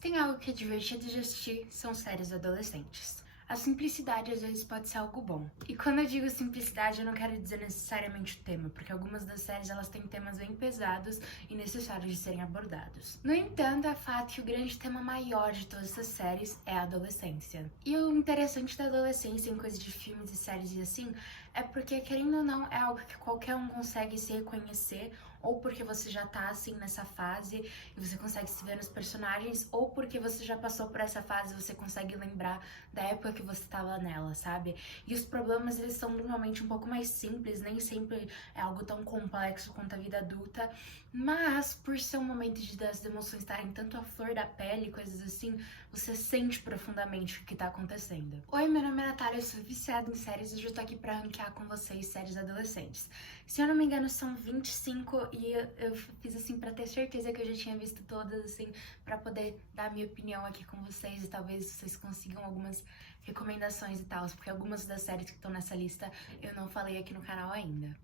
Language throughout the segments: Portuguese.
tem algo que é divertido de assistir, são séries adolescentes. A simplicidade às vezes pode ser algo bom. E quando eu digo simplicidade, eu não quero dizer necessariamente o tema, porque algumas das séries elas têm temas bem pesados e necessários de serem abordados. No entanto, é fato que o grande tema maior de todas essas séries é a adolescência. E o interessante da adolescência em coisas de filmes e séries e assim, é porque, querendo ou não, é algo que qualquer um consegue se reconhecer, ou porque você já tá assim nessa fase e você consegue se ver nos personagens, ou porque você já passou por essa fase e você consegue lembrar da época que você tava nela, sabe? E os problemas, eles são normalmente um pouco mais simples, nem sempre é algo tão complexo quanto a vida adulta, mas por ser um momento das emoções estarem tanto à flor da pele, coisas assim, você sente profundamente o que tá acontecendo. Oi, meu nome é Natália, eu sou viciada em séries e hoje eu tô aqui pra ranquear com vocês séries adolescentes. Se eu não me engano, são 25 e eu fiz assim pra ter certeza que eu já tinha visto todas, assim, pra poder dar a minha opinião aqui com vocês e talvez vocês consigam algumas recomendações e tal, porque algumas das séries que estão nessa lista eu não falei aqui no canal ainda.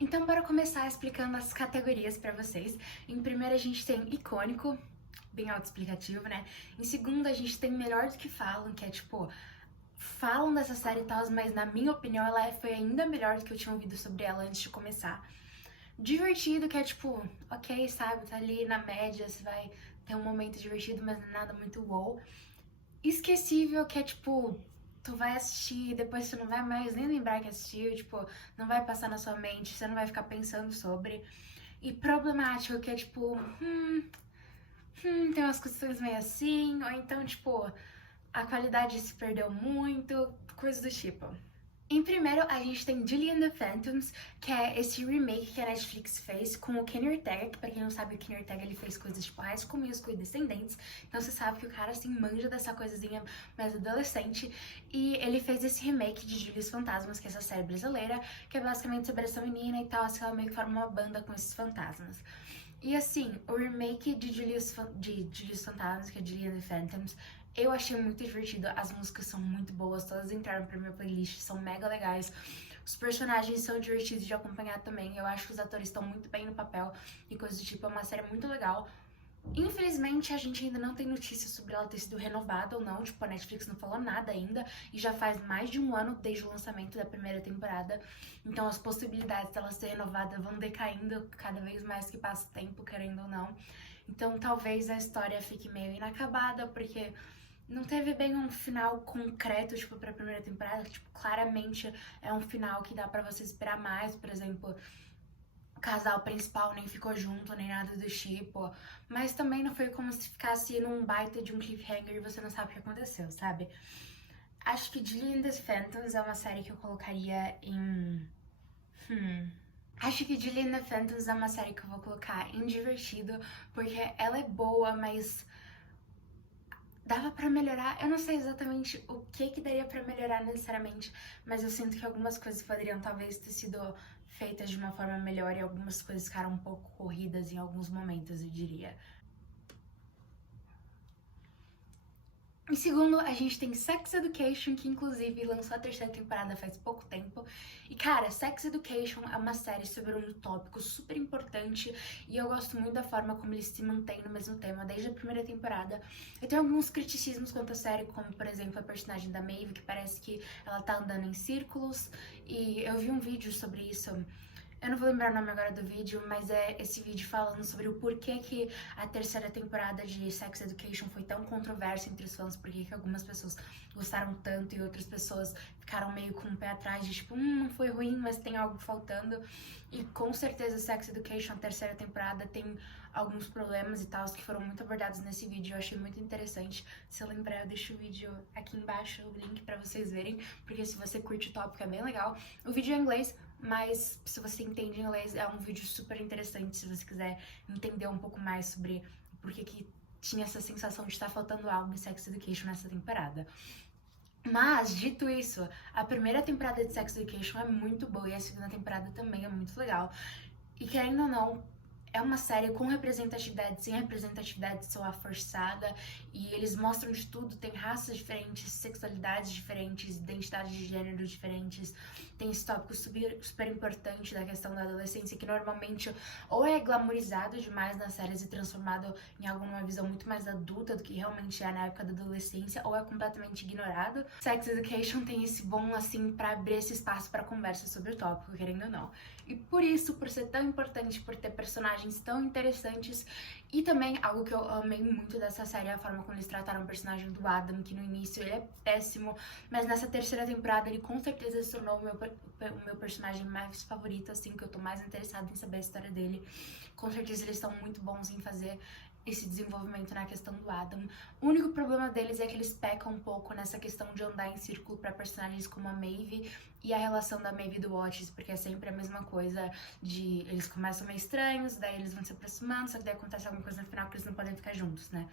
Então, bora começar explicando as categorias pra vocês. Em primeiro, a gente tem icônico, bem autoexplicativo, né? Em segundo, a gente tem melhor do que falam, que é tipo, falam dessa série e tal, mas na minha opinião ela foi ainda melhor do que eu tinha ouvido sobre ela antes de começar. Divertido, que é tipo, ok, sabe, tá ali na média, você vai ter um momento divertido, mas não é nada muito wow. Esquecível, que é tipo, tu vai assistir e depois você não vai mais nem lembrar que assistiu, tipo, não vai passar na sua mente, você não vai ficar pensando sobre. E problemático, que é tipo, tem umas questões meio assim, ou então, tipo, a qualidade se perdeu muito, coisas do tipo. Em primeiro, a gente tem Julie and the Phantoms, que é esse remake que a Netflix fez com o Kenny Ortega, que pra quem não sabe, o Kenny Ortega ele fez coisas tipo High School Musical e Descendentes, então você sabe que o cara assim manja dessa coisinha mais adolescente, e ele fez esse remake de Julie e os Fantasmas, que é essa série brasileira, que é basicamente sobre essa menina e tal, assim, ela meio que forma uma banda com esses fantasmas. E assim, o remake de Julie e os Fantasmas, que é Julie and the Phantoms, eu achei muito divertido, as músicas são muito boas, todas entraram pra minha playlist, são mega legais. Os personagens são divertidos de acompanhar também, eu acho que os atores estão muito bem no papel e coisa do tipo, é uma série muito legal. Infelizmente, a gente ainda não tem notícias sobre ela ter sido renovada ou não, tipo, a Netflix não falou nada ainda, e já faz mais de um ano desde o lançamento da primeira temporada, então as possibilidades dela ser renovada vão decaindo cada vez mais que passa o tempo, querendo ou não. Então talvez a história fique meio inacabada, porque não teve bem um final concreto, tipo, pra primeira temporada, tipo, claramente é um final que dá pra você esperar mais, por exemplo, o casal principal nem ficou junto, nem nada do tipo, mas também não foi como se ficasse num baita de um cliffhanger e você não sabe o que aconteceu, sabe? Acho que Julie and the Phantoms é uma série que eu colocaria em... Acho que Julie and the Phantoms é uma série que eu vou colocar em divertido, porque ela é boa, mas dava pra melhorar. Eu não sei exatamente o que daria pra melhorar necessariamente, mas eu sinto que algumas coisas poderiam talvez ter sido feitas de uma forma melhor e algumas coisas ficaram um pouco corridas em alguns momentos, eu diria. Em segundo, a gente tem Sex Education, que inclusive lançou a terceira temporada faz pouco tempo. E cara, Sex Education é uma série sobre um tópico super importante e eu gosto muito da forma como eles se mantêm no mesmo tema desde a primeira temporada. Eu tenho alguns criticismos quanto à série, como por exemplo a personagem da Maeve, que parece que ela tá andando em círculos, e eu vi um vídeo sobre isso. Eu não vou lembrar o nome agora do vídeo, mas é esse vídeo falando sobre o porquê que a terceira temporada de Sex Education foi tão controversa entre os fãs, porque que algumas pessoas gostaram tanto e outras pessoas ficaram meio com o pé atrás de tipo, não foi ruim, mas tem algo faltando. E com certeza Sex Education, a terceira temporada, tem alguns problemas e tal que foram muito abordados nesse vídeo. Eu achei muito interessante. Se eu lembrar, eu deixo o vídeo aqui embaixo, o link pra vocês verem, porque se você curte o tópico é bem legal. O vídeo é em inglês, mas se você entende inglês, é um vídeo super interessante se você quiser entender um pouco mais sobre por que tinha essa sensação de estar faltando algo em Sex Education nessa temporada. Mas, dito isso, a primeira temporada de Sex Education é muito boa e a segunda temporada também é muito legal. E querendo ou não, é uma série com representatividade, sem representatividade soar forçada, e eles mostram de tudo, tem raças diferentes, sexualidades diferentes, identidades de gênero diferentes, tem esse tópico super importante da questão da adolescência, que normalmente ou é glamourizado demais nas séries e transformado em alguma visão muito mais adulta do que realmente é na época da adolescência, ou é completamente ignorado. Sex Education tem esse bom, assim, pra abrir esse espaço pra conversa sobre o tópico, querendo ou não. E por isso, por ser tão importante, por ter personagens tão interessantes, e também algo que eu amei muito dessa série é a forma como eles trataram o personagem do Adam, que no início ele é péssimo, mas nessa terceira temporada ele com certeza se tornou o meu personagem mais favorito, assim, que eu tô mais interessada em saber a história dele. Com certeza eles estão muito bons em fazer esse desenvolvimento na questão do Adam. O único problema deles é que eles pecam um pouco nessa questão de andar em círculo para personagens como a Maeve e a relação da Maeve e do Otis, porque é sempre a mesma coisa de eles começam meio estranhos, daí eles vão se aproximando, só que daí acontece alguma coisa no final que eles não podem ficar juntos, né?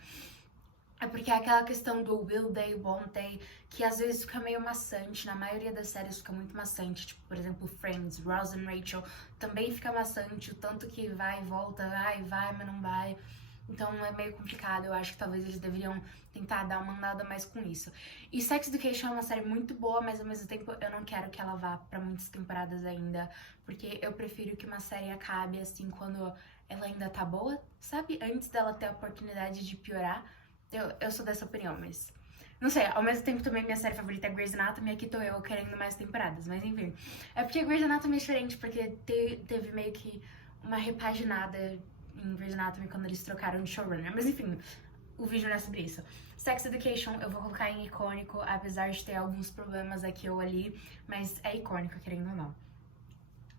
É porque é aquela questão do will they, won't they, que às vezes fica meio maçante, na maioria das séries fica muito maçante, tipo, por exemplo, Friends, Ross and Rachel, também fica maçante, o tanto que vai e volta, vai, mas não vai. Então é meio complicado, eu acho que talvez eles deveriam tentar dar uma andada mais com isso. E Sex Education é uma série muito boa, mas ao mesmo tempo eu não quero que ela vá pra muitas temporadas ainda, porque eu prefiro que uma série acabe assim quando ela ainda tá boa, sabe? Antes dela ter a oportunidade de piorar. Eu sou dessa opinião, mas... Não sei, ao mesmo tempo também minha série favorita é Grey's Anatomy, aqui tô eu querendo mais temporadas, mas enfim. É porque Grey's Anatomy é diferente, porque teve meio que uma repaginada em Grey's Anatomy quando eles trocaram de showrunner, mas enfim, o vídeo não é sobre isso. Sex Education eu vou colocar em icônico, apesar de ter alguns problemas aqui ou ali, mas é icônico, querendo ou não.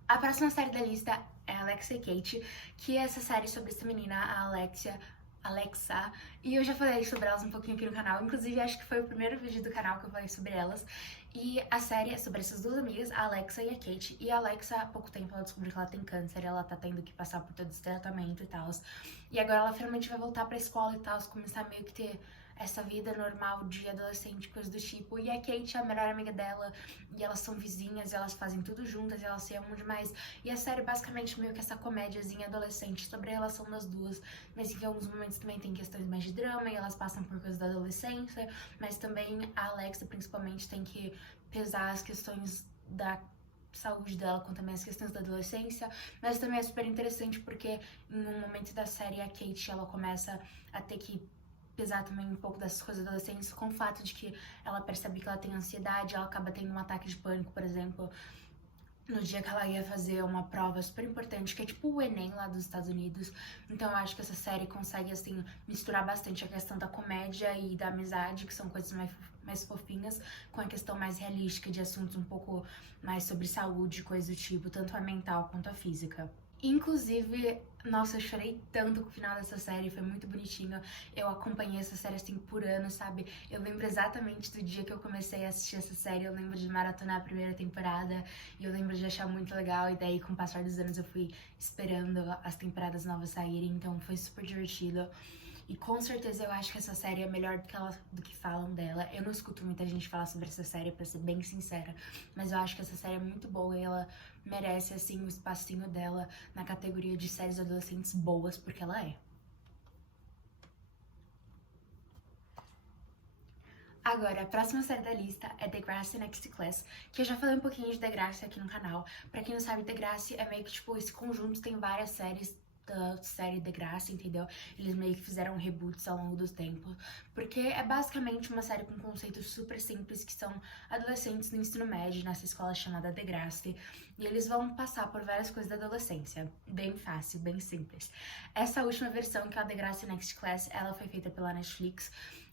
A próxima série da lista é Alexa e Kate, que é essa série sobre essa menina, a Alexa, e eu já falei sobre elas um pouquinho aqui no canal, inclusive acho que foi o primeiro vídeo do canal que eu falei sobre elas, e a série é sobre essas duas amigas, a Alexa e a Kate, e a Alexa há pouco tempo ela descobriu que ela tem câncer, ela tá tendo que passar por todo esse tratamento e tal, e agora ela finalmente vai voltar pra escola e tal, começar meio que ter essa vida normal de adolescente, coisa do tipo, e a Kate é a melhor amiga dela, e elas são vizinhas, e elas fazem tudo juntas, e elas se amam demais, e a série basicamente meio que essa comédiazinha adolescente sobre a relação das duas, mas em alguns momentos também tem questões mais de drama, e elas passam por coisas da adolescência, mas também a Alexa principalmente tem que pesar as questões da saúde dela, quanto também as questões da adolescência, mas também é super interessante porque em um momento da série a Kate, ela começa a ter que pesar também um pouco dessas coisas da adolescência com o fato de que ela percebe que ela tem ansiedade, ela acaba tendo um ataque de pânico, por exemplo, no dia que ela ia fazer uma prova super importante, que é tipo o Enem lá dos Estados Unidos. Então eu acho que essa série consegue, assim, misturar bastante a questão da comédia e da amizade, que são coisas mais fofinhas, com a questão mais realística de assuntos um pouco mais sobre saúde, coisa do tipo, tanto a mental quanto a física. Inclusive, nossa, eu chorei tanto com o final dessa série, foi muito bonitinho. Eu acompanhei essa série assim por anos, sabe? Eu lembro exatamente do dia que eu comecei a assistir essa série, eu lembro de maratonar a primeira temporada, e eu lembro de achar muito legal, e daí com o passar dos anos eu fui esperando as temporadas novas saírem, então foi super divertido. E com certeza eu acho que essa série é melhor do que falam dela. Eu não escuto muita gente falar sobre essa série, pra ser bem sincera, mas eu acho que essa série é muito boa e ela merece, assim, o espacinho dela na categoria de séries adolescentes boas, porque ela é. Agora, a próxima série da lista é Degrassi Next Class, que eu já falei um pouquinho de Degrassi aqui no canal. Pra quem não sabe, Degrassi é meio que, tipo, esse conjunto tem várias séries da série Degrassi, entendeu? Eles meio que fizeram reboots ao longo dos tempos, porque é basicamente uma série com conceitos super simples, que são adolescentes no ensino médio, nessa escola chamada Degrassi, e eles vão passar por várias coisas da adolescência, bem fácil, bem simples. Essa última versão, que é a Degrassi Next Class, ela foi feita pela Netflix,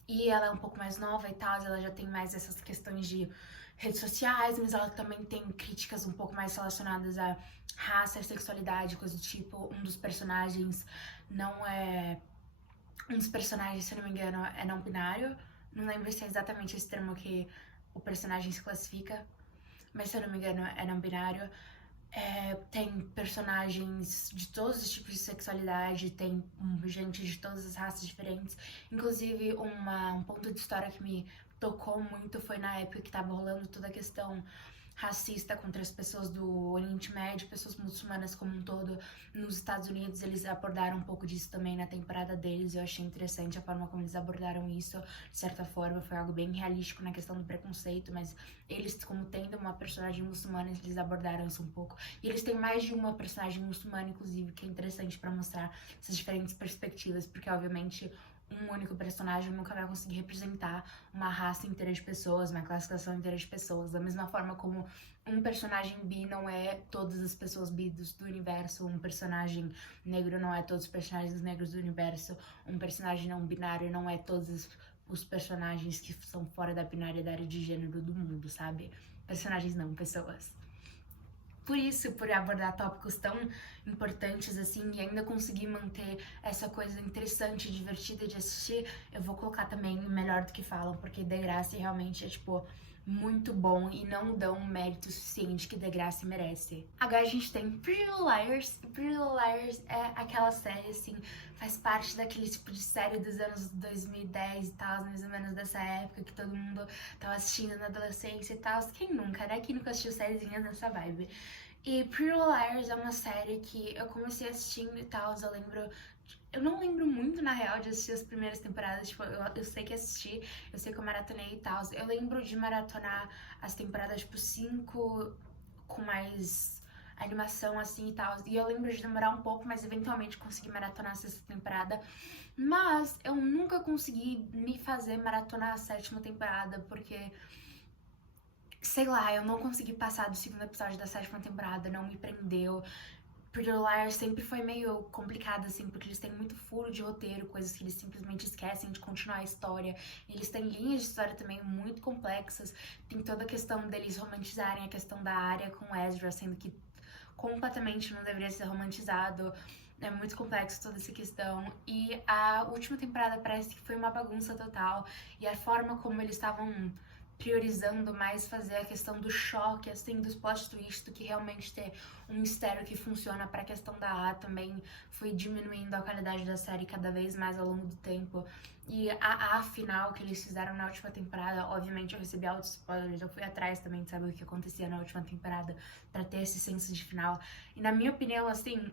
e ela é um pouco mais nova e tal, ela já tem mais essas questões de redes sociais, mas ela também tem críticas um pouco mais relacionadas a raça, sexualidade, coisa do tipo. Um dos personagens não é... Um dos personagens, se eu não me engano, é não binário. Não lembro se é exatamente esse termo que o personagem se classifica, mas se eu não me engano é não binário. Tem personagens de todos os tipos de sexualidade, tem gente de todas as raças diferentes. Inclusive, um ponto de história que me tocou muito foi na época que tava rolando toda a questão racista contra as pessoas do Oriente Médio, pessoas muçulmanas como um todo. Nos Estados Unidos eles abordaram um pouco disso também na temporada deles, eu achei interessante a forma como eles abordaram isso, de certa forma foi algo bem realístico na questão do preconceito, mas eles, como tendo uma personagem muçulmana, eles abordaram isso um pouco. E eles têm mais de uma personagem muçulmana, inclusive, que é interessante pra mostrar essas diferentes perspectivas, porque obviamente um único personagem nunca vai conseguir representar uma raça inteira de pessoas, uma classificação inteira de pessoas. Da mesma forma como um personagem bi não é todas as pessoas bi do universo, um personagem negro não é todos os personagens negros do universo, um personagem não binário não é todos os personagens que são fora da binariedade de gênero do mundo, sabe? Personagens não, pessoas. Por isso, por abordar tópicos tão importantes assim e ainda conseguir manter essa coisa interessante, divertida de assistir, eu vou colocar também Melhor do que Falam, porque Degrassi realmente é, tipo, muito bom e não dão o mérito suficiente que Degrassi merece. Agora a gente tem Pretty Little Liars. Pretty Little Liars é aquela série, assim, faz parte daquele tipo de série dos anos 2010 e tal, mais ou menos dessa época que todo mundo tava assistindo na adolescência e tal. Quem nunca, né? Quem nunca assistiu sériezinhas nessa vibe? E Pretty Little Liars é uma série que eu comecei assistindo e tal, eu não lembro muito, na real, de assistir as primeiras temporadas, tipo, eu sei que assisti, eu sei que eu maratonei e tal. Eu lembro de maratonar as temporadas, tipo, 5 com mais animação, assim, e tal. E eu lembro de demorar um pouco, mas eventualmente consegui maratonar a sexta temporada. Mas eu nunca consegui me fazer maratonar a sétima temporada, porque sei lá, eu não consegui passar do segundo episódio da sétima temporada, não me prendeu. Pretty Little Liars sempre foi meio complicado, assim, porque eles têm muito furo de roteiro, coisas que eles simplesmente esquecem de continuar a história. Eles têm linhas de história também muito complexas. Tem toda a questão deles romantizarem a questão da Arya com Ezra, sendo que completamente não deveria ser romantizado. É muito complexo toda essa questão. E a última temporada parece que foi uma bagunça total. E a forma como eles estavam priorizando mais fazer a questão do choque, assim, dos plot twists, do que realmente ter um mistério que funciona pra questão da A também foi diminuindo a qualidade da série cada vez mais ao longo do tempo. E a final que eles fizeram na última temporada, obviamente eu recebi altos spoilers, eu fui atrás também de saber o que acontecia na última temporada pra ter esse senso de final. E na minha opinião, assim,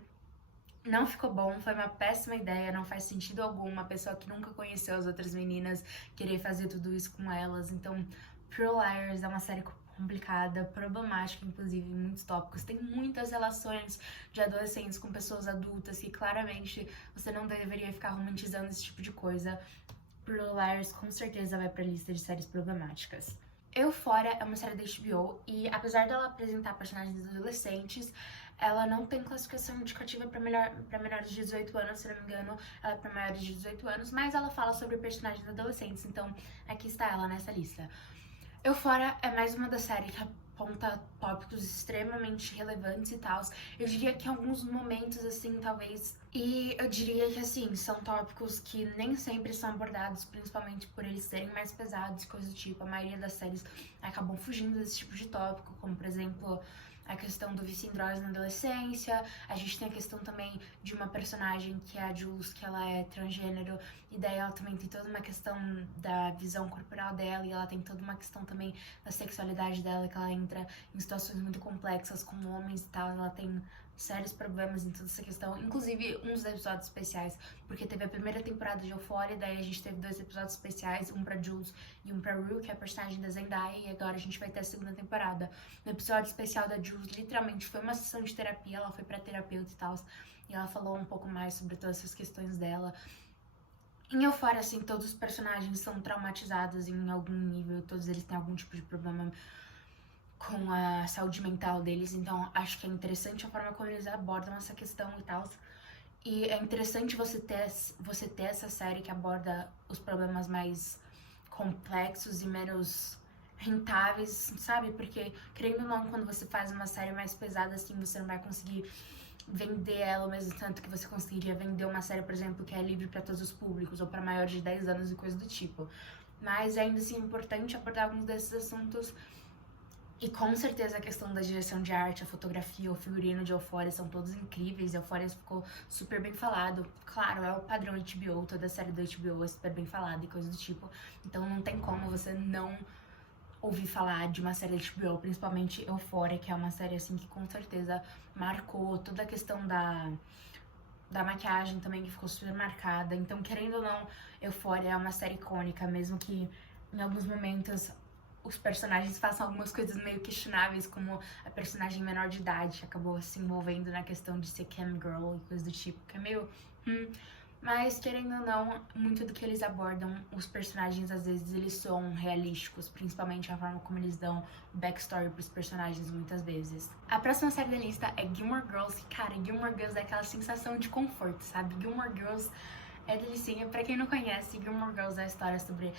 não ficou bom, foi uma péssima ideia, não faz sentido algum uma pessoa que nunca conheceu as outras meninas querer fazer tudo isso com elas. Então, Pretty Liars é uma série complicada, problemática, inclusive, em muitos tópicos. Tem muitas relações de adolescentes com pessoas adultas que claramente você não deveria ficar romantizando esse tipo de coisa. Pretty Liars com certeza vai pra lista de séries problemáticas. Euphoria é uma série da HBO e, apesar dela apresentar personagens adolescentes, ela não tem classificação indicativa para menores de 18 anos, se não me engano, ela é para maiores de 18 anos, mas ela fala sobre personagens adolescentes, então aqui está ela nessa lista. Euphoria é mais uma das séries que aponta tópicos extremamente relevantes e tal. Eu diria que em alguns momentos, assim, talvez... E eu diria que, assim, são tópicos que nem sempre são abordados, principalmente por eles serem mais pesados, coisa do tipo. A maioria das séries acabam fugindo desse tipo de tópico, como, por exemplo, a questão do vício em drogas na adolescência. A gente tem a questão também de uma personagem que é a Jules, que ela é transgênero, e daí ela também tem toda uma questão da visão corporal dela, e ela tem toda uma questão também da sexualidade dela, que ela entra em situações muito complexas com homens e tal. Ela tem sérios problemas em toda essa questão, inclusive uns episódios especiais, porque teve a primeira temporada de Euphoria, daí a gente teve 2 episódios especiais, um pra Jules e um pra Rue, que é a personagem da Zendaya, e agora a gente vai ter a segunda temporada. No episódio especial da Jules, literalmente foi uma sessão de terapia, ela foi pra terapeuta e tal, e ela falou um pouco mais sobre todas essas questões dela. Em Euphoria, assim, todos os personagens são traumatizados em algum nível, todos eles têm algum tipo de problema com a saúde mental deles, então acho que é interessante a forma como eles abordam essa questão e tal. E é interessante você ter essa série que aborda os problemas mais complexos e menos rentáveis, sabe? Porque, querendo ou não, quando você faz uma série mais pesada assim, você não vai conseguir vender ela ao mesmo tanto que você conseguiria vender uma série, por exemplo, que é livre para todos os públicos ou para maiores de 10 anos e coisa do tipo. Mas ainda assim é importante abordar alguns desses assuntos. E com certeza a questão da direção de arte, a fotografia, o figurino de Euphoria são todos incríveis. Euphoria ficou super bem falado. Claro, é o padrão HBO, toda a série da HBO é super bem falada e coisa do tipo. Então não tem como você não ouvi falar de uma série de HBO, principalmente Euphoria, que é uma série assim que com certeza marcou toda a questão da maquiagem também, que ficou super marcada. Então, querendo ou não, Euphoria é uma série icônica, mesmo que em alguns momentos os personagens façam algumas coisas meio questionáveis, como a personagem menor de idade que acabou se envolvendo na questão de ser cam girl e coisa do tipo, que é meio... Mas, querendo ou não, muito do que eles abordam, os personagens, às vezes, eles são realísticos, principalmente a forma como eles dão backstory pros personagens, muitas vezes. A próxima série da lista é Gilmore Girls, e, cara, Gilmore Girls é aquela sensação de conforto, sabe? Gilmore Girls é delicinha. Pra quem não conhece, Gilmore Girls é a história sobre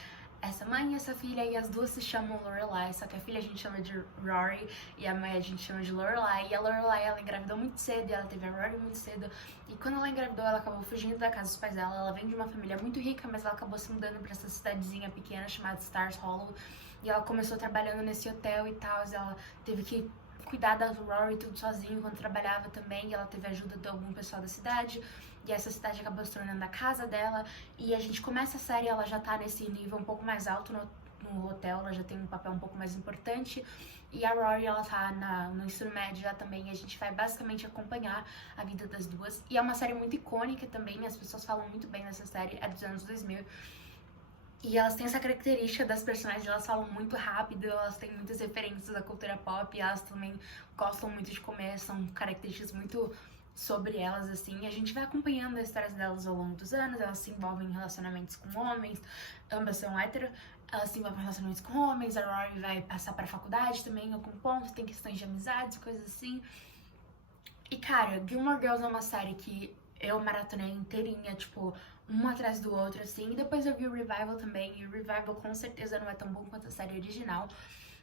essa mãe e essa filha, e as duas se chamam Lorelai, só que a filha a gente chama de Rory e a mãe a gente chama de Lorelai. E a Lorelai, ela engravidou muito cedo e ela teve a Rory muito cedo. E quando ela engravidou, ela acabou fugindo da casa dos pais dela. Ela vem de uma família muito rica, mas ela acabou se mudando pra essa cidadezinha pequena chamada Stars Hollow. E ela começou trabalhando nesse hotel e tal, e ela teve que cuidar da Rory tudo sozinha enquanto trabalhava também. E ela teve a ajuda de algum pessoal da cidade. E essa cidade acabou se tornando a casa dela. E a gente começa a série, ela já tá nesse nível um pouco mais alto no hotel, ela já tem um papel um pouco mais importante. E a Rory, ela tá no ensino médio já também, e a gente vai basicamente acompanhar a vida das duas. E é uma série muito icônica também, as pessoas falam muito bem dessa série, é dos anos 2000. E elas têm essa característica das personagens, elas falam muito rápido, elas têm muitas referências da cultura pop, e elas também gostam muito de comer, são características muito sobre elas, assim, e a gente vai acompanhando as histórias delas ao longo dos anos. Elas se envolvem em relacionamentos com homens, ambas são hétero, elas se envolvem em relacionamentos com homens, a Rory vai passar pra faculdade também em algum ponto, tem questões de amizades, coisas assim. E cara, Gilmore Girls é uma série que eu maratonei inteirinha, tipo, um atrás do outro, assim, e depois eu vi o Revival também, e o Revival com certeza não é tão bom quanto a série original.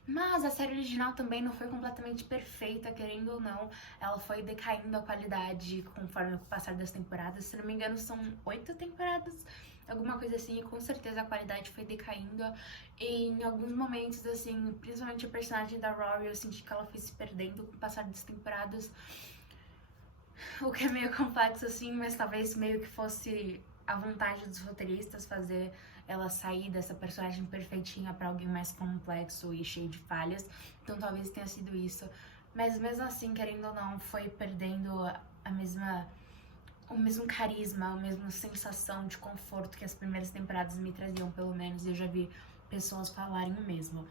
Mas a série original também não foi completamente perfeita, querendo ou não. Ela foi decaindo a qualidade conforme o passar das temporadas. Se não me engano, são 8 temporadas, alguma coisa assim. E com certeza a qualidade foi decaindo. E em alguns momentos, assim, principalmente a personagem da Rory, eu senti que ela foi se perdendo com o passar das temporadas. O que é meio complexo, assim, mas talvez meio que fosse a vontade dos roteiristas fazer ela sair dessa personagem perfeitinha pra alguém mais complexo e cheio de falhas. Então talvez tenha sido isso. Mas mesmo assim, querendo ou não, foi perdendo o mesmo carisma, a mesma sensação de conforto que as primeiras temporadas me traziam, pelo menos. E eu já vi pessoas falarem o mesmo.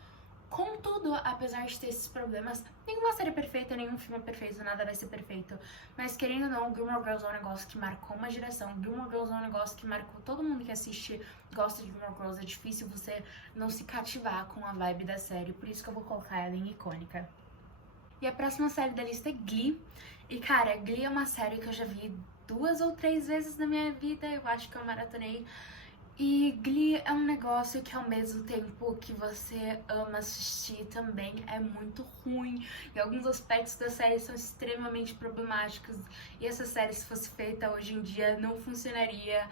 Contudo, apesar de ter esses problemas, nenhuma série é perfeita, nenhum filme é perfeito, nada vai ser perfeito. Mas querendo ou não, Gilmore Girls é um negócio que marcou uma geração. Gilmore Girls é um negócio que marcou todo mundo que assiste, gosta de Gilmore Girls. É difícil você não se cativar com a vibe da série, por isso que eu vou colocar ela em icônica. E a próxima série da lista é Glee. E cara, Glee é uma série que eu já vi 2 ou 3 vezes na minha vida, eu acho que eu maratonei. E Glee é um negócio que ao mesmo tempo que você ama assistir também é muito ruim. E alguns aspectos da série são extremamente problemáticos. E essa série, se fosse feita hoje em dia, não funcionaria.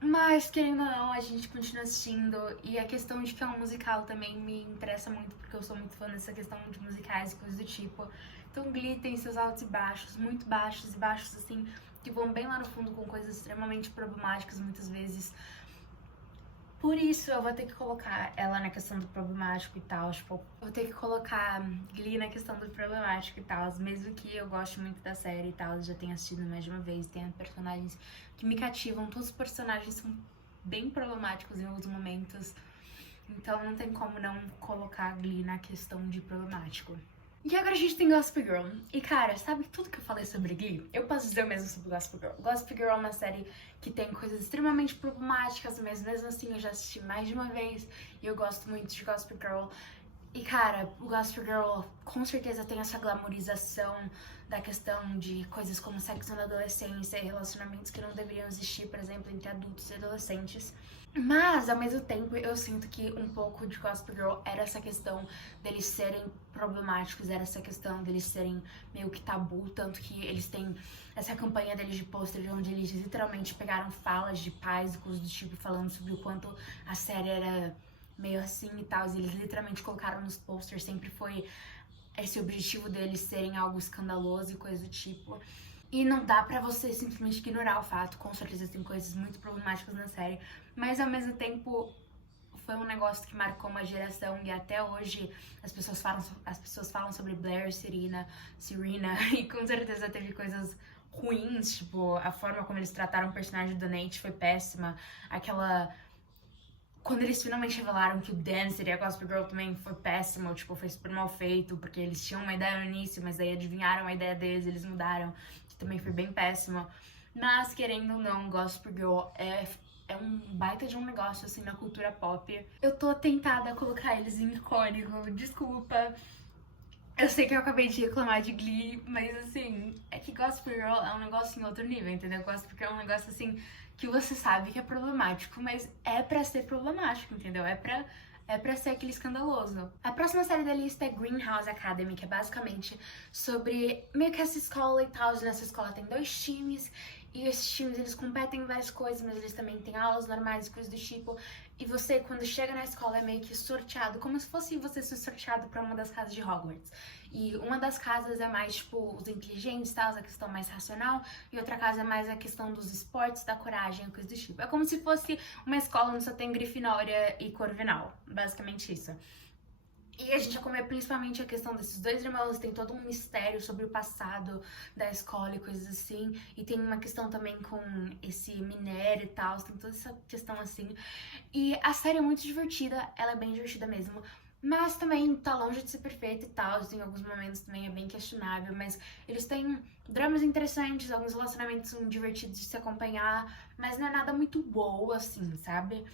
Mas, querendo ou não, a gente continua assistindo. E a questão de que é um musical também me interessa muito, porque eu sou muito fã dessa questão de musicais e coisas do tipo. Então Glee tem seus altos e baixos, muito baixos e baixos assim, que vão bem lá no fundo com coisas extremamente problemáticas muitas vezes. Por isso eu vou ter que colocar ela na questão do problemático e tal, tipo, eu vou ter que colocar Glee na questão do problemático e tal, mesmo que eu goste muito da série e tal, eu já tenho assistido mais de uma vez, tem personagens que me cativam, todos os personagens são bem problemáticos em alguns momentos, então não tem como não colocar Glee na questão de problemático. E agora a gente tem Gossip Girl. E cara, sabe tudo que eu falei sobre Glee? Eu posso dizer o mesmo sobre Gossip Girl. Gossip Girl é uma série que tem coisas extremamente problemáticas, mas mesmo assim eu já assisti mais de uma vez e eu gosto muito de Gossip Girl. E cara, o Gossip Girl com certeza tem essa glamorização da questão de coisas como sexo na adolescência e relacionamentos que não deveriam existir, por exemplo, entre adultos e adolescentes. Mas, ao mesmo tempo, eu sinto que um pouco de Gossip Girl era essa questão deles serem problemáticos, era essa questão deles serem meio que tabu, tanto que eles têm essa campanha deles de pôster onde eles literalmente pegaram falas de pais e coisas do tipo, falando sobre o quanto a série era meio assim e tal, e eles literalmente colocaram nos posters, sempre foi esse objetivo deles serem algo escandaloso e coisa do tipo. E não dá pra você simplesmente ignorar o fato, com certeza tem coisas muito problemáticas na série, mas ao mesmo tempo foi um negócio que marcou uma geração e até hoje as pessoas falam sobre Blair, Serena, e com certeza teve coisas ruins, tipo, a forma como eles trataram o personagem do Nate foi péssima, quando eles finalmente revelaram que o Dan seria Gossip Girl também foi péssimo, tipo, foi super mal feito, porque eles tinham uma ideia no início, mas aí adivinharam a ideia deles, eles mudaram, que também foi bem péssimo. Mas, querendo ou não, Gossip Girl é um baita de um negócio, assim, na cultura pop. Eu tô tentada a colocar eles em icônico, desculpa. Eu sei que eu acabei de reclamar de Glee, mas assim, é que Gossip Girl é um negócio em outro nível, entendeu? Gossip Girl é um negócio assim que você sabe que é problemático, mas é pra ser problemático, entendeu? É pra ser aquele escandaloso. A próxima série da lista é Greenhouse Academy, que é basicamente sobre meio que essa escola e tal. Nessa escola tem 2 times, e esses times eles competem em várias coisas, mas eles também têm aulas normais e coisas do tipo. E você, quando chega na escola, é meio que sorteado, como se fosse você ser sorteado pra uma das casas de Hogwarts. E uma das casas é mais, tipo, os inteligentes, tal, a questão mais racional, e outra casa é mais a questão dos esportes, da coragem, coisa do tipo. É como se fosse uma escola onde só tem Grifinória e Corvinal, basicamente isso. E a gente já comeu principalmente a questão desses 2 irmãos, tem todo um mistério sobre o passado da escola e coisas assim. E tem uma questão também com esse minério e tal, tem toda essa questão assim. E a série é muito divertida, ela é bem divertida mesmo. Mas também tá longe de ser perfeita e tal, em alguns momentos também é bem questionável, mas eles têm dramas interessantes, alguns relacionamentos são divertidos de se acompanhar, mas não é nada muito boa assim, sabe?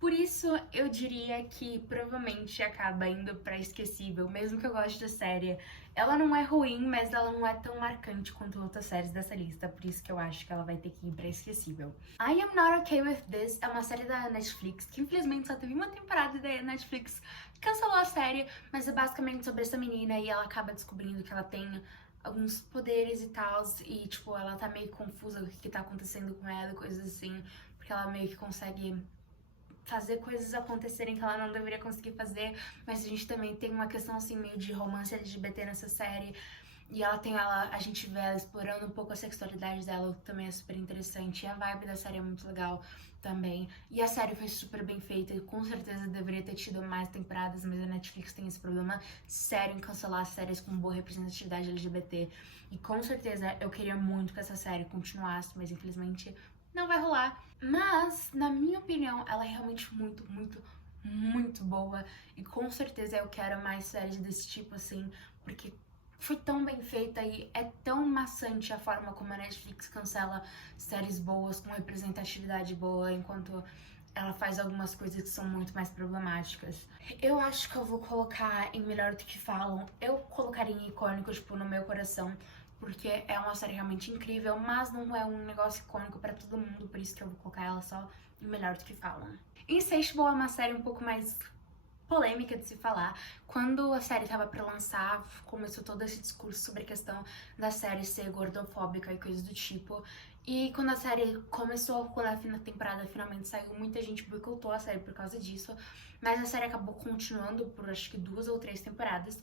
Por isso, eu diria que provavelmente acaba indo pra esquecível, mesmo que eu goste da série. Ela não é ruim, mas ela não é tão marcante quanto outras séries dessa lista, por isso que eu acho que ela vai ter que ir pra esquecível. I Am Not Okay With This é uma série da Netflix, que infelizmente só teve uma temporada e daí a Netflix cancelou a série, mas é basicamente sobre essa menina e ela acaba descobrindo que ela tem alguns poderes e tal, e tipo, ela tá meio confusa com o que tá acontecendo com ela e coisas assim, porque ela meio que consegue fazer coisas acontecerem que ela não deveria conseguir fazer, mas a gente também tem uma questão assim meio de romance LGBT nessa série. E a gente vê ela explorando um pouco a sexualidade dela, o que também é super interessante. E a vibe da série é muito legal também. E a série foi super bem feita e com certeza deveria ter tido mais temporadas, mas a Netflix tem esse problema sério em cancelar séries com boa representatividade LGBT. E com certeza eu queria muito que essa série continuasse, mas infelizmente não vai rolar. Mas, na minha opinião, ela é realmente muito, muito, muito boa. E com certeza eu quero mais séries desse tipo, assim, porque foi tão bem feita e é tão maçante a forma como a Netflix cancela séries boas, com representatividade boa, enquanto ela faz algumas coisas que são muito mais problemáticas. Eu acho que eu vou colocar em Melhor do que Falam. Eu colocaria em icônico, tipo, no meu coração, porque é uma série realmente incrível, mas não é um negócio icônico pra todo mundo, por isso que eu vou colocar ela só em Melhor do que Falam. Insatiable é uma série um pouco mais polêmica de se falar. Quando a série tava pra lançar, começou todo esse discurso sobre a questão da série ser gordofóbica e coisas do tipo. E quando a série começou, quando a temporada finalmente saiu, muita gente boicotou a série por causa disso. Mas a série acabou continuando por acho que 2 ou 3 temporadas.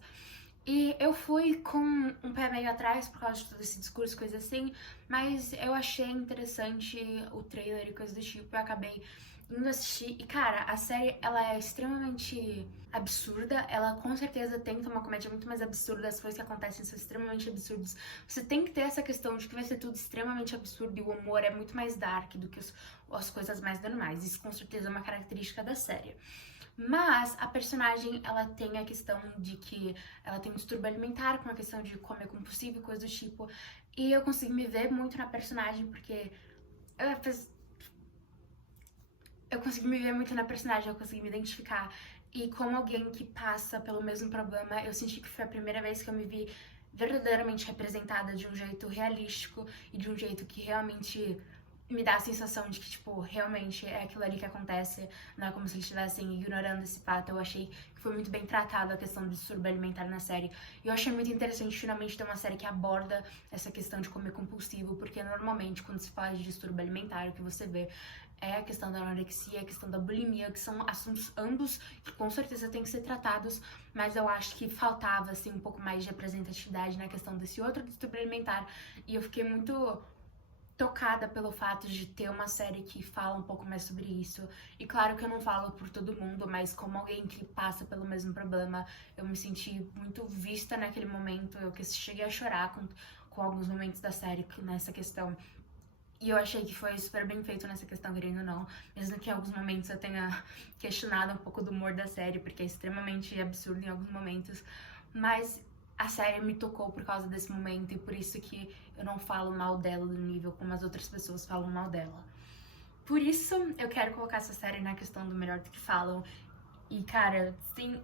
E eu fui com um pé meio atrás por causa de todo esse discurso, coisa assim, mas eu achei interessante o trailer e coisa do tipo, eu acabei indo assistir. E cara, a série, ela é extremamente absurda, ela com certeza tenta uma comédia muito mais absurda, as coisas que acontecem são extremamente absurdas. Você tem que ter essa questão de que vai ser tudo extremamente absurdo e o humor é muito mais dark do que as coisas mais normais. Isso com certeza é uma característica da série. Mas a personagem, ela tem a questão de que ela tem um distúrbio alimentar, com a questão de comer compulsivo e coisa do tipo. E eu consegui me ver muito na personagem, porque eu consegui me ver muito na personagem, eu consegui me identificar. E como alguém que passa pelo mesmo problema, eu senti que foi a primeira vez que eu me vi verdadeiramente representada de um jeito realístico e de um jeito que realmente me dá a sensação de que, tipo, realmente é aquilo ali que acontece, não é como se eles estivessem ignorando esse fato. Eu achei que foi muito bem tratado a questão do distúrbio alimentar na série. E eu achei muito interessante finalmente ter uma série que aborda essa questão de comer compulsivo, porque normalmente quando se fala de distúrbio alimentar, o que você vê é a questão da anorexia, a questão da bulimia, que são assuntos ambos que com certeza têm que ser tratados, mas eu acho que faltava, assim, um pouco mais de representatividade na questão desse outro distúrbio alimentar. E eu fiquei muito... tocada pelo fato de ter uma série que fala um pouco mais sobre isso. E claro que eu não falo por todo mundo, mas como alguém que passa pelo mesmo problema, eu me senti muito vista naquele momento. Eu que cheguei a chorar com alguns momentos da série nessa questão. E eu achei que foi super bem feito nessa questão, querendo ou não. Mesmo que em alguns momentos eu tenha questionado um pouco do humor da série, porque é extremamente absurdo em alguns momentos. Mas a série me tocou por causa desse momento e por isso que eu não falo mal dela do nível como as outras pessoas falam mal dela. Por isso, eu quero colocar essa série na questão do melhor do que falam. E, cara, sim.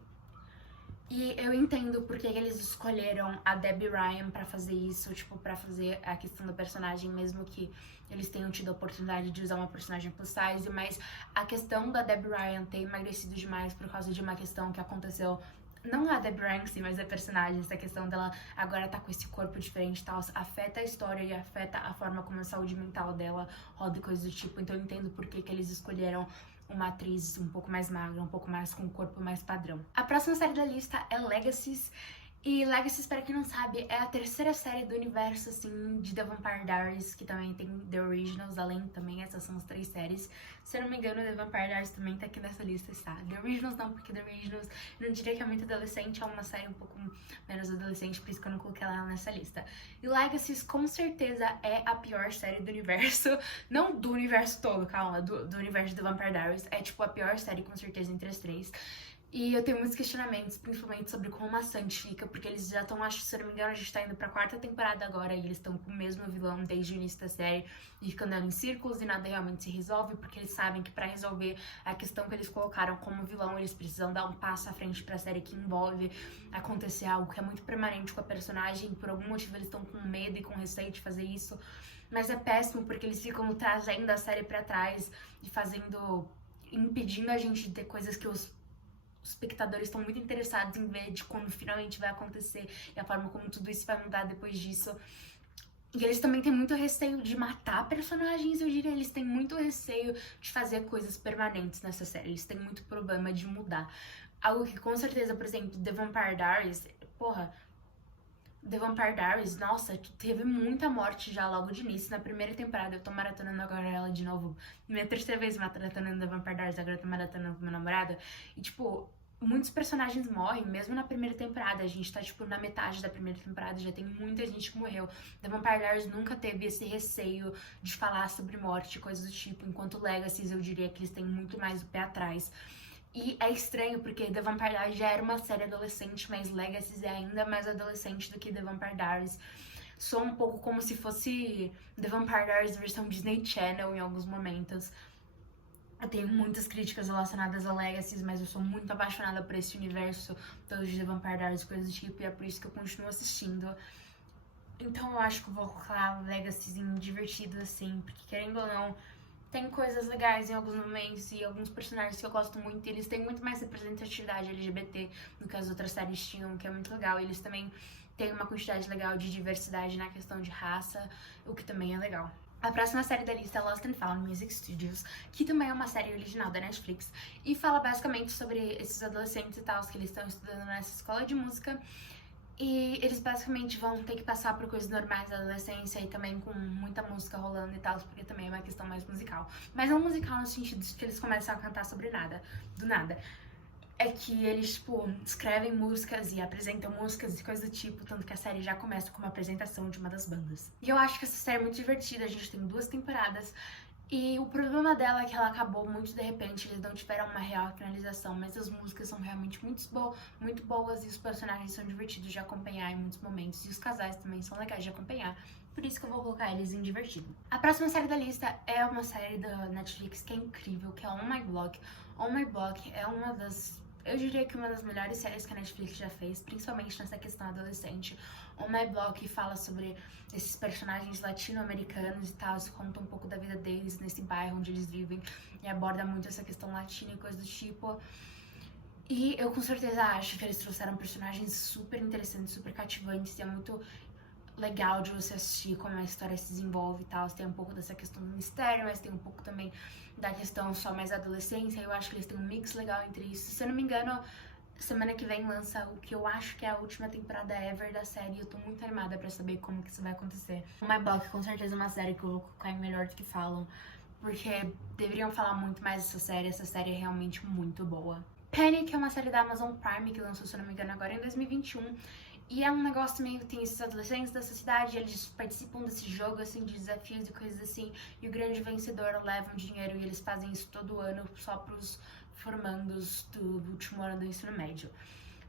E eu entendo porque eles escolheram a Debbie Ryan pra fazer isso, tipo, pra fazer a questão do personagem, mesmo que eles tenham tido a oportunidade de usar uma personagem plus size, mas a questão da Debbie Ryan ter emagrecido demais por causa de uma questão que aconteceu, não a Debbie Ryan em si, mas a personagem, essa questão dela agora tá com esse corpo diferente e tal, afeta a história e afeta a forma como a saúde mental dela roda e coisas do tipo, então eu entendo por que eles escolheram uma atriz um pouco mais magra, um pouco mais com um corpo mais padrão. A próxima série da lista é Legacies. E Legacies, para quem não sabe, é a terceira série do universo, assim, de The Vampire Diaries, que também tem The Originals, além também, essas são as 3 séries. Se eu não me engano, The Vampire Diaries também tá aqui nessa lista, está? The Originals não, porque The Originals, eu não diria que é muito adolescente, é uma série um pouco menos adolescente, por isso que eu não coloquei ela nessa lista. E Legacies, com certeza, é a pior série do universo, não do universo todo, calma, do universo de The Vampire Diaries, é tipo a pior série, com certeza, entre as 3. E eu tenho muitos questionamentos, principalmente sobre como maçante fica, porque eles já estão, acho que se eu não me engano, a gente tá indo pra 4ª temporada agora e eles estão com o mesmo vilão desde o início da série e ficam andando em círculos e nada realmente se resolve, porque eles sabem que pra resolver a questão que eles colocaram como vilão, eles precisam dar um passo à frente pra série que envolve acontecer algo que é muito permanente com a personagem, por algum motivo eles estão com medo e com receio de fazer isso, mas é péssimo porque eles ficam trazendo a série pra trás e impedindo a gente de ter coisas que os espectadores estão muito interessados em ver de quando finalmente vai acontecer e a forma como tudo isso vai mudar depois disso. E eles também têm muito receio de matar personagens, eu diria. Eles têm muito receio de fazer coisas permanentes nessa série. Eles têm muito problema de mudar. Algo que com certeza, por exemplo, The Vampire Diaries, porra, The Vampire Diaries, nossa, teve muita morte já logo de início. Na primeira temporada, eu tô maratonando agora ela de novo. Minha terceira vez maratonando The Vampire Diaries, agora eu tô maratonando com meu namorado. E, tipo, muitos personagens morrem, mesmo na primeira temporada. A gente tá, tipo, na metade da primeira temporada, já tem muita gente que morreu. The Vampire Diaries nunca teve esse receio de falar sobre morte, coisas do tipo. Enquanto Legacies, eu diria que eles têm muito mais o pé atrás. E é estranho, porque The Vampire Diaries já era uma série adolescente, mas Legacies é ainda mais adolescente do que The Vampire Diaries. Sou um pouco como se fosse The Vampire Diaries versão Disney Channel em alguns momentos. Eu tenho muitas críticas relacionadas a Legacies, mas eu sou muito apaixonada por esse universo todo de The Vampire Diaries, coisas do tipo, e é por isso que eu continuo assistindo. Então eu acho que eu vou colocar Legacies em divertido, assim, porque querendo ou não, tem coisas legais em alguns momentos e alguns personagens que eu gosto muito, e eles têm muito mais representatividade LGBT do que as outras séries tinham, que é muito legal. E eles também têm uma quantidade legal de diversidade na questão de raça, o que também é legal. A próxima série da lista é Lost and Found Music Studios, que também é uma série original da Netflix e fala basicamente sobre esses adolescentes e tal, que eles estão estudando nessa escola de música. E eles basicamente vão ter que passar por coisas normais da adolescência e também com muita música rolando e tal, porque também é uma questão mais musical. Mas não musical no sentido de que eles começam a cantar sobre nada, do nada. É que eles, tipo, escrevem músicas e apresentam músicas e coisa do tipo, tanto que a série já começa com uma apresentação de uma das bandas. E eu acho que essa série é muito divertida, a gente tem 2 temporadas. E o problema dela é que ela acabou muito de repente, eles não tiveram uma real finalização, mas as músicas são realmente muito boas e os personagens são divertidos de acompanhar em muitos momentos, e os casais também são legais de acompanhar, por isso que eu vou colocar eles em divertido. A próxima série da lista é uma série da Netflix que é incrível, que é On My Block. On My Block é uma das... eu diria que uma das melhores séries que a Netflix já fez, principalmente nessa questão adolescente. On My Block fala sobre esses personagens latino-americanos e tal, se conta um pouco da vida deles nesse bairro onde eles vivem e aborda muito essa questão latina e coisa do tipo. E eu com certeza acho que eles trouxeram personagens super interessantes, super cativantes, e é muito legal de você assistir como a história se desenvolve e tal. Tem um pouco dessa questão do mistério, mas tem um pouco também da questão só mais adolescência. Eu acho que eles têm um mix legal entre isso. Se eu não me engano, semana que vem lança o que eu acho que é a última temporada ever da série e eu tô muito animada pra saber como que isso vai acontecer. My Buck com certeza é uma série que eu vou colocar em melhor do que falam, porque deveriam falar muito mais dessa série, essa série é realmente muito boa. Penny, que é uma série da Amazon Prime, que lançou, se eu não me engano, agora em 2021, e é um negócio meio, tem esses adolescentes dessa cidade, eles participam desse jogo, assim, de desafios e coisas assim, e o grande vencedor leva um dinheiro e eles fazem isso todo ano só pros formandos do último ano do ensino médio.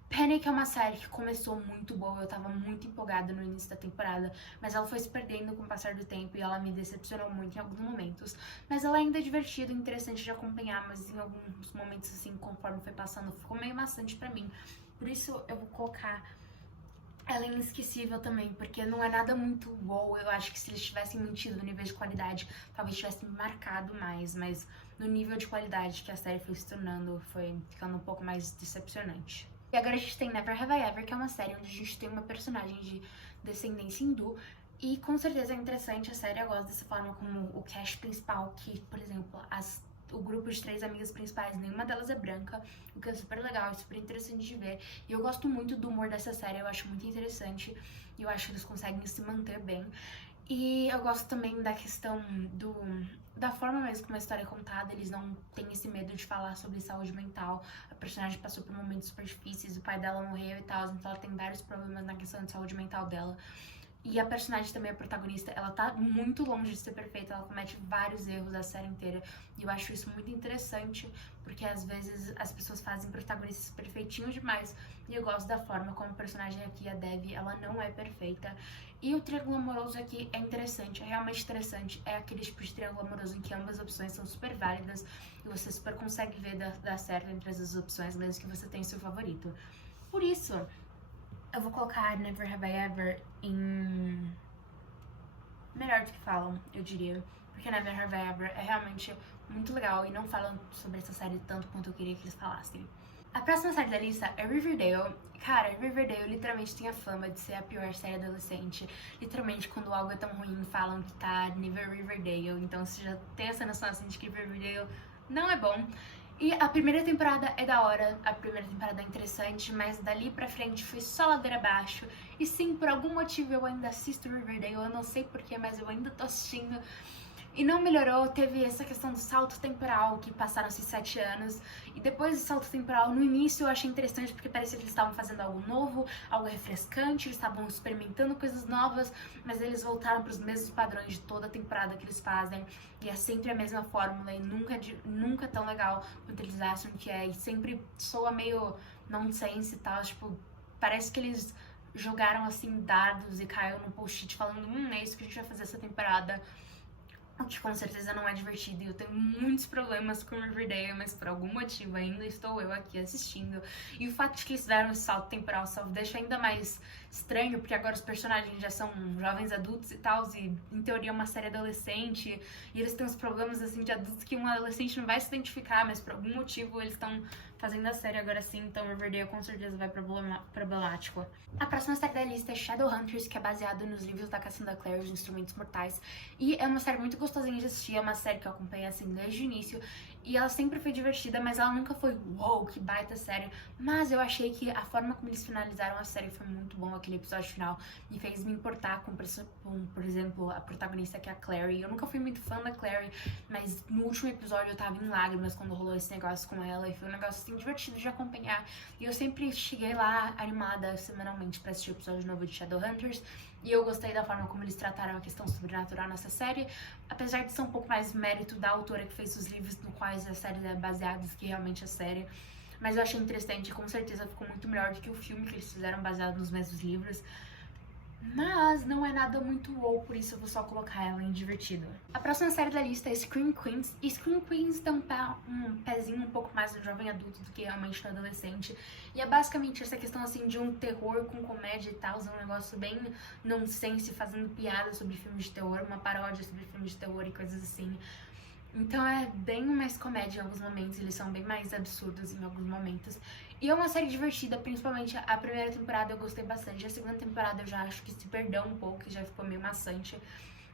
Penny, que é uma série que começou muito boa, eu tava muito empolgada no início da temporada, mas ela foi se perdendo com o passar do tempo e ela me decepcionou muito em alguns momentos. Mas ela ainda é divertida e interessante de acompanhar, mas em alguns momentos, assim, conforme foi passando, ficou meio maçante pra mim. Por isso eu vou colocar ela é inesquecível também, porque não é nada muito wow. Eu acho que se eles tivessem mantido no nível de qualidade, talvez tivessem marcado mais, mas no nível de qualidade que a série foi se tornando, foi ficando um pouco mais decepcionante. E agora a gente tem Never Have I Ever, que é uma série onde a gente tem uma personagem de descendência hindu, e com certeza é interessante a série, eu gosto dessa forma como o cast principal, que, por exemplo, o grupo de 3 amigas principais, nenhuma delas é branca, o que é super legal, é super interessante de ver. E eu gosto muito do humor dessa série, eu acho muito interessante, e eu acho que eles conseguem se manter bem. E eu gosto também da questão da forma mesmo como a história é contada, eles não têm esse medo de falar sobre saúde mental. A personagem passou por momentos super difíceis, o pai dela morreu e tal, então ela tem vários problemas na questão de saúde mental dela. E a personagem também, a protagonista, ela tá muito longe de ser perfeita, ela comete vários erros a série inteira. E eu acho isso muito interessante, porque às vezes as pessoas fazem protagonistas perfeitinhos demais. E eu gosto da forma como a personagem aqui, a Devi, ela não é perfeita. E o triângulo amoroso aqui é interessante, é realmente interessante. É aquele tipo de triângulo amoroso em que ambas opções são super válidas e você super consegue ver dar certo entre as duas opções, mesmo que você tenha seu favorito. Por isso, eu vou colocar Never Have I Ever em melhor do que falam, eu diria. Porque Never Have I Ever é realmente muito legal e não falam sobre essa série tanto quanto eu queria que eles falassem. A próxima série da lista é Riverdale. Cara, Riverdale literalmente tem a fama de ser a pior série adolescente. Literalmente, quando algo é tão ruim, falam que tá nível Riverdale. Então você já tem essa noção assim de que Riverdale não é bom. E a primeira temporada é da hora, a primeira temporada é interessante, mas dali pra frente foi só ladeira abaixo. E sim, por algum motivo eu ainda assisto Riverdale, eu não sei porquê, mas eu ainda tô assistindo. E não melhorou, teve essa questão do salto temporal, que passaram-se 7 anos. E depois do salto temporal, no início eu achei interessante porque parecia que eles estavam fazendo algo novo, algo refrescante, eles estavam experimentando coisas novas, mas eles voltaram para os mesmos padrões de toda a temporada que eles fazem. E é sempre a mesma fórmula e nunca tão legal quanto eles acham que é. E sempre soa meio nonsense e tal, tipo, parece que eles jogaram assim dados e caiu no post-it falando, é isso que a gente vai fazer essa temporada. O que com certeza não é divertido e eu tenho muitos problemas com Riverdale, mas por algum motivo ainda estou eu aqui assistindo. E o fato de que eles fizeram esse salto temporal só deixa ainda mais estranho, porque agora os personagens já são jovens adultos e tal, e em teoria é uma série adolescente, e eles têm os problemas assim de adultos que um adolescente não vai se identificar, mas por algum motivo eles estão fazendo a série agora sim, então Riverdale com certeza vai problemático. A próxima série da lista é Shadowhunters, que é baseado nos livros da Cassandra Clare, Os Instrumentos Mortais, e é uma série muito gostosinha de assistir, é uma série que eu acompanhei assim desde o início, e ela sempre foi divertida, mas ela nunca foi uou, que baita série, mas eu achei que a forma como eles finalizaram a série foi muito bom, aquele episódio final me fez me importar com, por exemplo, a protagonista que é a Clary. Eu nunca fui muito fã da Clary, mas no último episódio eu tava em lágrimas quando rolou esse negócio com ela, e foi um negócio assim divertido de acompanhar, e eu sempre cheguei lá animada semanalmente pra assistir o episódio novo de Shadowhunters. E eu gostei da forma como eles trataram a questão sobrenatural nessa série, apesar de ser um pouco mais mérito da autora que fez os livros no quais a série é baseada do que realmente a série. Mas eu achei interessante e com certeza ficou muito melhor do que o filme que eles fizeram baseado nos mesmos livros. Mas não é nada muito wow, por isso eu vou só colocar ela em divertido. A próxima série da lista é Scream Queens, e Scream Queens tem um pezinho um pouco mais no jovem adulto do que realmente no adolescente. E é basicamente essa questão assim de um terror com comédia e tal, um negócio bem nonsense, fazendo piada sobre filmes de terror, uma paródia sobre filmes de terror e coisas assim. Então é bem mais comédia em alguns momentos, eles são bem mais absurdos em alguns momentos. E é uma série divertida, principalmente a primeira temporada eu gostei bastante. A segunda temporada eu já acho que se perdeu um pouco, que já ficou meio maçante.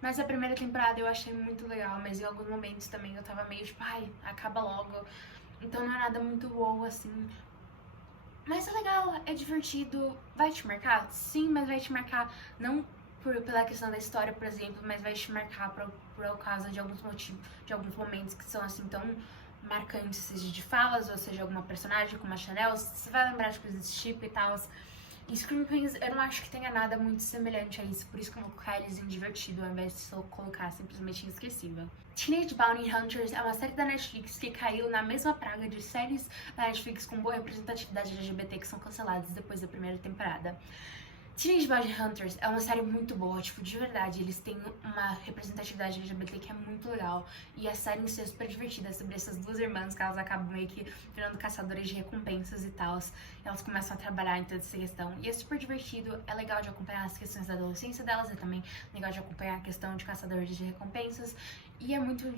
Mas a primeira temporada eu achei muito legal, mas em alguns momentos também eu tava meio tipo, ai, acaba logo. Então não é nada muito wow assim. Mas é legal, é divertido, vai te marcar? Sim, mas vai te marcar não pela questão da história, por exemplo, mas vai te marcar por causa de alguns motivos, de alguns momentos que são assim tão marcantes, seja de falas ou seja alguma personagem como a Chanel, você vai lembrar de coisas desse tipo e tal. Em Scream Queens eu não acho que tenha nada muito semelhante a isso, por isso que eu vou colocar eles em divertido ao invés de só colocar simplesmente em esquecível. Teenage Bounty Hunters é uma série da Netflix que caiu na mesma praga de séries da Netflix com boa representatividade LGBT que são canceladas depois da primeira temporada. Teenage Bounty Hunters é uma série muito boa, tipo, de verdade, eles têm uma representatividade LGBT que é muito legal. E a série em si é super divertida, sobre essas duas irmãs que elas acabam meio que virando caçadoras de recompensas e tal. Elas começam a trabalhar em toda essa questão. E é super divertido, é legal de acompanhar as questões da adolescência delas, é também legal de acompanhar a questão de caçadores de recompensas. E é muito...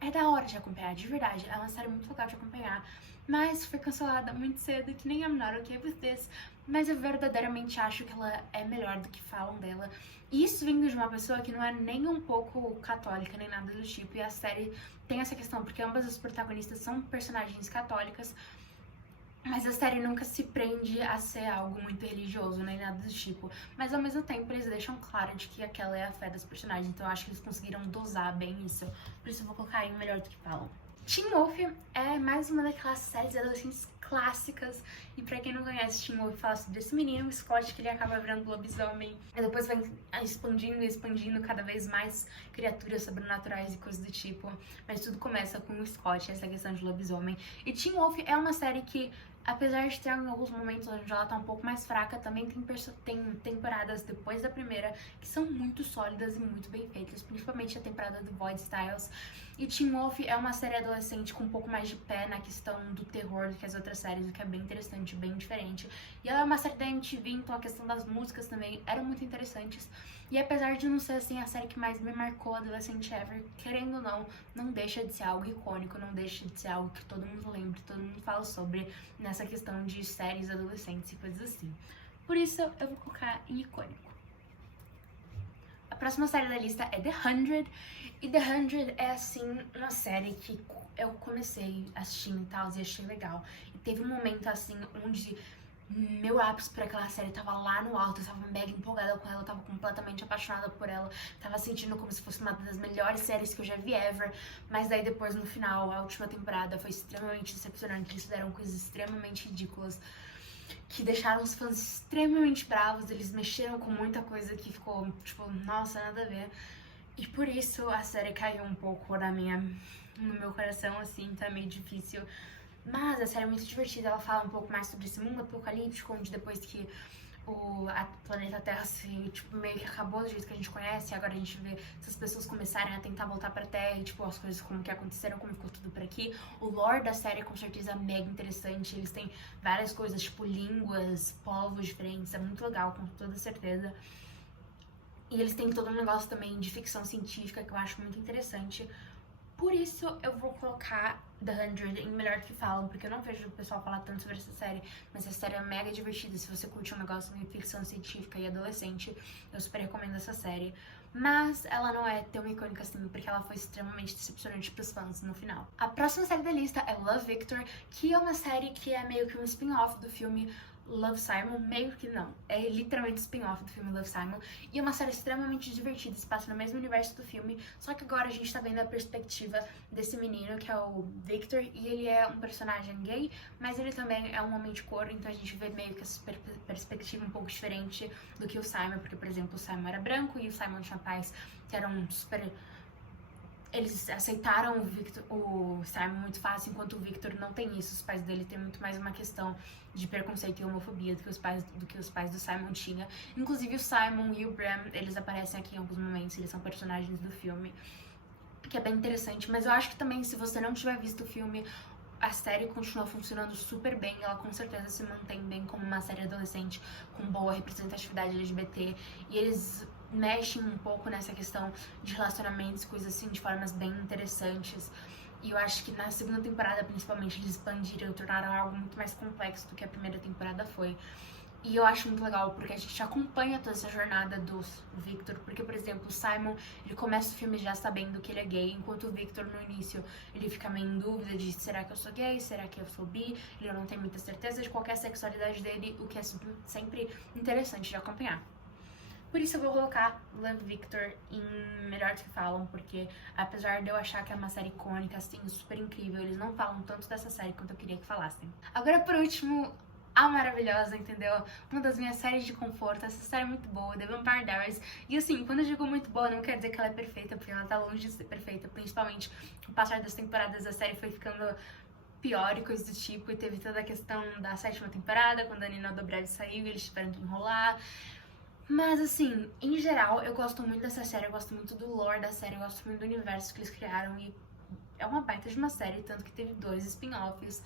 é da hora de acompanhar, de verdade, é uma série muito legal de acompanhar. Mas foi cancelada muito cedo, que nem I'm Not Okay With This. Mas eu verdadeiramente acho que ela é melhor do que falam dela. E isso vindo de uma pessoa que não é nem um pouco católica, nem nada do tipo. E a série tem essa questão, porque ambas as protagonistas são personagens católicas. Mas a série nunca se prende a ser algo muito religioso, nem nada do tipo. Mas ao mesmo tempo eles deixam claro de que aquela é a fé das personagens. Então eu acho que eles conseguiram dosar bem isso. Por isso eu vou colocar aí melhor do que falam. Teen Wolf é mais uma daquelas séries adolescentes clássicas. E pra quem não conhece, Teen Wolf fala sobre esse menino, o Scott, que ele acaba virando lobisomem. E depois vai expandindo cada vez mais criaturas sobrenaturais e coisas do tipo. Mas tudo começa com o Scott, essa questão de lobisomem. E Teen Wolf é uma série que, apesar de ter alguns momentos onde ela tá um pouco mais fraca, também tem temporadas depois da primeira que são muito sólidas e muito bem feitas, principalmente a temporada do Void Styles. E Teen Wolf é uma série adolescente com um pouco mais de pé na questão do terror do que as outras séries, o que é bem interessante, bem diferente. E ela é uma série da MTV, então a questão das músicas também eram muito interessantes. E apesar de não ser assim a série que mais me marcou adolescente ever, querendo ou não, não deixa de ser algo icônico, não deixa de ser algo que todo mundo lembra, todo mundo fala sobre nessa questão de séries adolescentes e coisas assim. Por isso eu vou colocar em icônico. A próxima série da lista é The 100, e The 100 é assim uma série que eu comecei assistindo e tal, e achei legal. E teve um momento assim onde meu ápice por aquela série tava lá no alto, eu tava mega empolgada com ela, eu tava completamente apaixonada por ela, tava sentindo como se fosse uma das melhores séries que eu já vi ever, mas daí depois no final, a última temporada foi extremamente decepcionante, eles fizeram coisas extremamente ridículas, que deixaram os fãs extremamente bravos, eles mexeram com muita coisa que ficou, tipo, nossa, nada a ver, e por isso a série caiu um pouco no meu coração, assim, tá meio difícil. Mas a série é muito divertida, ela fala um pouco mais sobre esse mundo apocalíptico, onde depois que a planeta Terra tipo, meio que acabou do jeito que a gente conhece, agora a gente vê essas pessoas começarem a tentar voltar pra Terra e, tipo, as coisas como que aconteceram, como ficou tudo por aqui. O lore da série é com certeza mega interessante, eles têm várias coisas, tipo, línguas, povos diferentes, é muito legal, com toda certeza. E eles têm todo um negócio também de ficção científica que eu acho muito interessante. Por isso eu vou colocar The 100 em melhor do que falam, porque eu não vejo o pessoal falar tanto sobre essa série, mas essa série é mega divertida. Se você curte um negócio meio ficção científica e adolescente, eu super recomendo essa série. Mas ela não é tão icônica assim, porque ela foi extremamente decepcionante pros fãs no final. A próxima série da lista é Love, Victor, que é uma série que é meio que um spin-off do filme Love, Simon, meio que não, é literalmente spin-off do filme Love, Simon, e é uma série extremamente divertida, se passa no mesmo universo do filme, só que agora a gente tá vendo a perspectiva desse menino, que é o Victor, e ele é um personagem gay, mas ele também é um homem de cor, então a gente vê meio que essa perspectiva um pouco diferente do que o Simon, porque, por exemplo, o Simon era branco e o Simon tinha pais que eram super... Eles aceitaram o Simon muito fácil, enquanto o Victor não tem isso. Os pais dele têm muito mais uma questão de preconceito e homofobia do que os pais do Simon tinham. Inclusive o Simon e o Bram, eles aparecem aqui em alguns momentos, eles são personagens do filme, que é bem interessante. Mas eu acho que também, se você não tiver visto o filme, a série continua funcionando super bem, ela com certeza se mantém bem como uma série adolescente com boa representatividade LGBT, e eles mexem um pouco nessa questão de relacionamentos, coisas assim, de formas bem interessantes. E eu acho que na segunda temporada, principalmente, eles expandiram, tornaram algo muito mais complexo do que a primeira temporada foi. E eu acho muito legal porque a gente acompanha toda essa jornada do Victor, porque, por exemplo, o Simon, ele começa o filme já sabendo que ele é gay, enquanto o Victor, no início, ele fica meio em dúvida de será que eu sou gay, será que eu sou bi, ele não tem muita certeza de qualquer sexualidade dele, o que é sempre interessante de acompanhar. Por isso eu vou colocar Love, Victor em Melhor do que Falam, porque apesar de eu achar que é uma série icônica, assim, super incrível, eles não falam tanto dessa série quanto eu queria que falassem. Agora, por último, a maravilhosa, entendeu? Uma das minhas séries de conforto, essa série é muito boa, The Vampire Diaries. E assim, quando eu digo muito boa, não quer dizer que ela é perfeita, porque ela tá longe de ser perfeita, principalmente o passar das temporadas a série foi ficando pior e coisas do tipo, e teve toda a questão da 7ª temporada, quando a Nina Dobrev saiu e eles tiveram que enrolar. Mas assim, em geral, eu gosto muito dessa série, eu gosto muito do lore da série, eu gosto muito do universo que eles criaram e é uma baita de uma série, tanto que teve 2 spin-offs.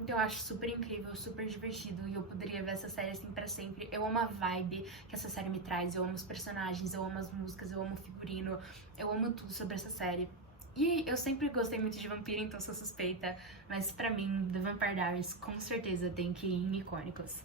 Então eu acho super incrível, super divertido e eu poderia ver essa série assim pra sempre. Eu amo a vibe que essa série me traz, eu amo os personagens, eu amo as músicas, eu amo o figurino, eu amo tudo sobre essa série. E eu sempre gostei muito de vampiro, então sou suspeita, mas pra mim, The Vampire Diaries com certeza tem que ir em icônicos.